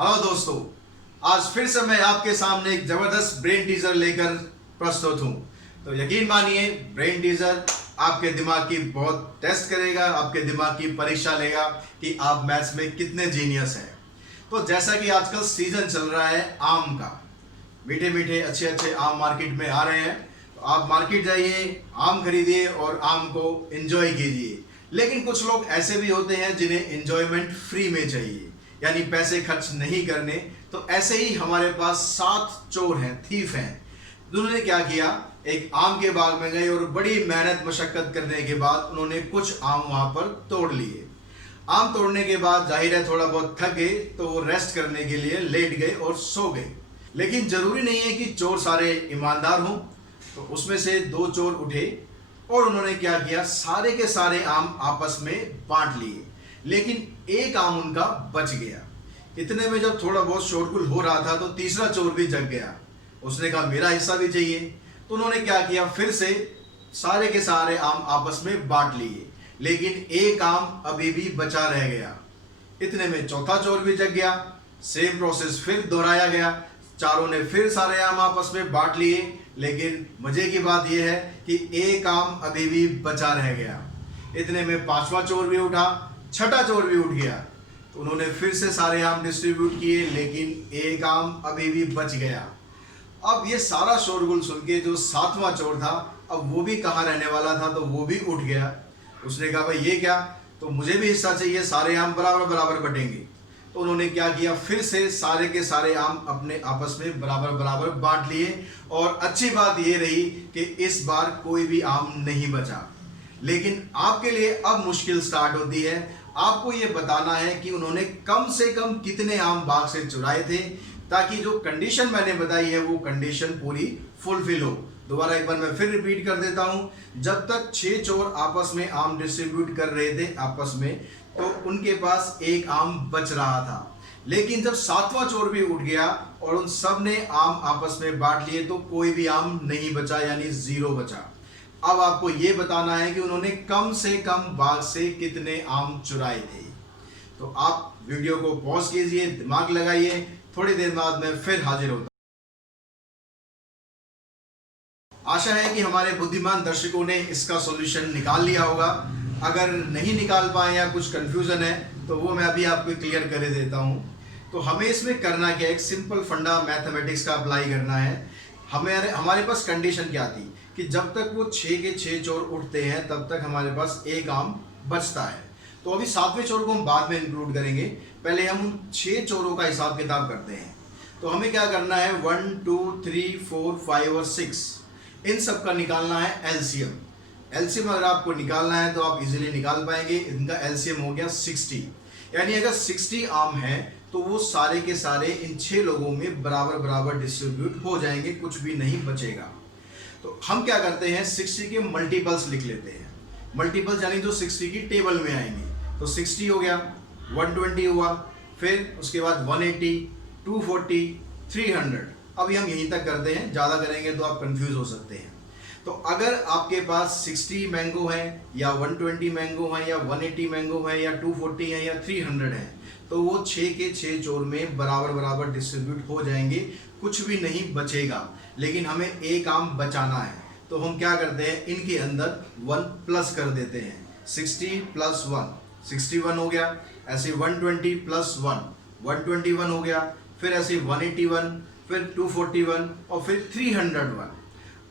Hello दोस्तों, आज फिर से मैं आपके सामने एक जबरदस्त ब्रेन टीजर लेकर प्रस्तुत हूं। तो यकीन मानिए, ब्रेन टीजर आपके दिमाग की बहुत टेस्ट करेगा, आपके दिमाग की परीक्षा लेगा कि आप मैथ्स में कितने जीनियस हैं। तो जैसा कि आजकल सीजन चल रहा है आम का, मीठे मीठे अच्छे अच्छे आम मार्केट में आ रहे हैं। तो आप मार्केट जाइए, आम खरीदिए और आम को एंजॉय कीजिए। लेकिन कुछ लोग ऐसे भी होते हैं जिन्हें एंजॉयमेंट फ्री में चाहिए, यानी पैसे खर्च नहीं करने। तो ऐसे ही हमारे पास 7 चोर हैं, थीफ हैं। उन्होंने क्या किया, एक आम के बाग में गए और बड़ी मेहनत मशक्कत करने के बाद उन्होंने कुछ आम वहां पर तोड़ लिए। आम तोड़ने के बाद जाहिर है थोड़ा बहुत थक गए, तो वो रेस्ट करने के लिए लेट गए और सो गए। लेकिन जरूरी नहीं है कि चोर सारे ईमानदार हों। तो उसमें से 2 चोर उठे और उन्होंने क्या किया, सारे के सारे आम आपस में बांट लिए, लेकिन एक आम उनका बच गया। इतने में जब थोड़ा बहुत शोरगुल हो रहा था तो तीसरा चोर भी जग गया। उसने कहा मेरा हिस्सा भी चाहिए। तो उन्होंने क्या किया, फिर से सारे के सारे आम आपस में बांट लिए, लेकिन एक आम अभी भी बचा रह गया। इतने में चौथा चोर भी जग गया। सेम प्रोसेस फिर दोहराया गया। चारों ने फिर सारे आम आपस में बांट लिए, लेकिन मजे की बात यह है कि एक आम अभी भी बचा रह गया। इतने में पांचवा चोर भी उठा, छठा चोर भी उठ गया। तो उन्होंने फिर से सारे आम डिस्ट्रीब्यूट किए, लेकिन एक आम अभी भी बच गया। अब ये सारा शोरगुल सुन के जो 7वां चोर था, अब वो भी कहाँ रहने वाला था, तो वो भी उठ गया। उसने कहा भाई ये क्या, तो मुझे भी हिस्सा चाहिए, सारे आम बराबर बराबर बटेंगे। तो उन्होंने क्या किया, फिर से सारे के सारे आम अपने आपस में बराबर बराबर बांट लिए। और अच्छी बात ये रही कि इस बार कोई भी आम नहीं बचा। लेकिन आपके लिए अब मुश्किल स्टार्ट होती है। आपको ये बताना है कि उन्होंने कम से कम कितने आम बाग से चुराए थे, ताकि जो कंडीशन मैंने बताई है वो कंडीशन पूरी फुलफिल हो। दोबारा एक बार मैं फिर रिपीट कर देता हूं। जब तक 6 चोर आपस में आम डिस्ट्रीब्यूट कर रहे थे आपस में, तो उनके पास एक आम बच रहा था। लेकिन जब 7वां चोर भी उठ गया और उन सब ने आम आपस में बांट लिए, तो कोई भी आम नहीं बचा, यानी 0 बचा। अब आपको ये बताना है कि उन्होंने कम से कम बाग से कितने आम चुराए थे। तो आप वीडियो को पॉज कीजिए, दिमाग लगाइए, थोड़ी देर बाद मैं फिर हाजिर होता हूं। आशा है कि हमारे बुद्धिमान दर्शकों ने इसका सॉल्यूशन निकाल लिया होगा। अगर नहीं निकाल पाए या कुछ कंफ्यूजन है तो वो मैं अभी आपको क्लियर कर देता हूं। तो हमें इसमें करना क्या है, एक सिंपल फंडा मैथमेटिक्स का अप्लाई करना है। हमारे पास कंडीशन क्या थी कि जब तक वो 6 के 6 चोर उठते हैं तब तक हमारे पास एक आम बचता है। तो अभी 7वें चोर को हम बाद में इंक्लूड करेंगे, पहले हम उन 6 चोरों का हिसाब किताब करते हैं। तो हमें क्या करना है, 1 2 3 4 5 और 6 इन सब का निकालना है एलसीएम। एलसीएम अगर आपको निकालना है तो आप इजीली निकाल पाएंगे। इनका एलसीएम हो गया 60, यानी अगर 60 आम है तो वो सारे के सारे इन 6 लोगों में बराबर बराबर डिस्ट्रीब्यूट हो जाएंगे, कुछ भी नहीं बचेगा। तो हम क्या करते हैं, 60 के मल्टीपल्स लिख लेते हैं। मल्टीपल्स यानी जो 60 की टेबल में आएंगे। तो 60 हो गया, 120 हुआ, फिर उसके बाद 180, 240, 300। अभी हम यहीं तक करते हैं, ज़्यादा करेंगे तो आप कंफ्यूज हो सकते हैं। तो अगर आपके पास 60 मैंगो है या 120 मैंगो है या 180 मैंगो है या 240 है या 300 है, तो वो 6 के 6 चोर में बराबर बराबर डिस्ट्रीब्यूट हो जाएंगे, कुछ भी नहीं बचेगा। लेकिन हमें एक आम बचाना है, तो हम क्या करते हैं, इनके अंदर 1 प्लस कर देते हैं। 60 प्लस 1 61 हो गया। ऐसे 120 प्लस 1 121 हो गया। फिर ऐसे 181, फिर 241 और फिर 301।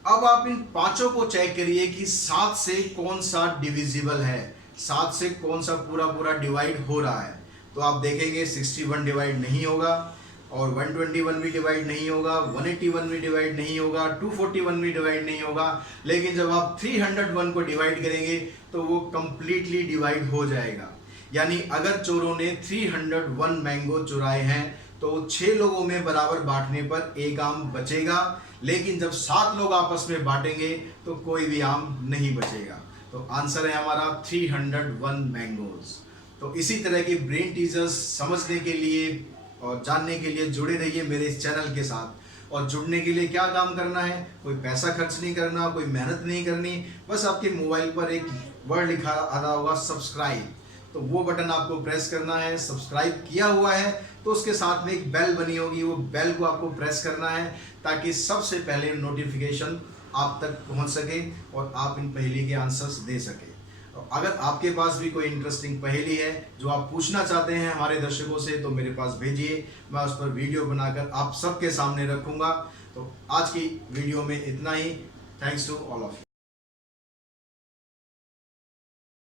अब आप इन पांचों को चेक करिए कि 7 से कौन सा डिविजिबल है, 7 से कौन सा पूरा पूरा डिवाइड हो रहा है। तो आप देखेंगे 61 डिवाइड नहीं होगा, और 121 भी डिवाइड नहीं होगा, 181 भी डिवाइड नहीं होगा, 241 भी डिवाइड नहीं होगा। लेकिन जब आप 301 को डिवाइड करेंगे तो वो कंप्लीटली डिवाइड हो जाएगा। यानी अगर चोरों ने 301 मैंगो चुराए हैं तो 6 लोगों में बराबर बांटने पर एक आम बचेगा। लेकिन जब 7 लोग आपस में बांटेंगे तो कोई भी आम नहीं बचेगा। तो आंसर है हमारा 301 मैंगोज। तो इसी तरह की ब्रेन टीजर्स समझने के लिए और जानने के लिए जुड़े रहिए मेरे इस चैनल के साथ। और जुड़ने के लिए क्या काम करना है, कोई पैसा खर्च नहीं करना, कोई मेहनत नहीं करनी, बस आपके मोबाइल पर एक वर्ड लिखा आ रहा होगा सब्सक्राइब, तो वो बटन आपको प्रेस करना है। सब्सक्राइब किया हुआ है तो उसके साथ में एक बेल बनी होगी, वो बेल को आपको प्रेस करना है ताकि सबसे पहले नोटिफिकेशन आप तक पहुंच सके और आप इन पहेली के आंसर्स दे सके। अगर आपके पास भी कोई इंटरेस्टिंग पहेली है जो आप पूछना चाहते हैं हमारे दर्शकों से, तो मेरे पास भेजिए, मैं उस पर वीडियो बनाकर आप सबके सामने रखूंगा। तो आज की वीडियो में इतना ही। Thanks to all of you.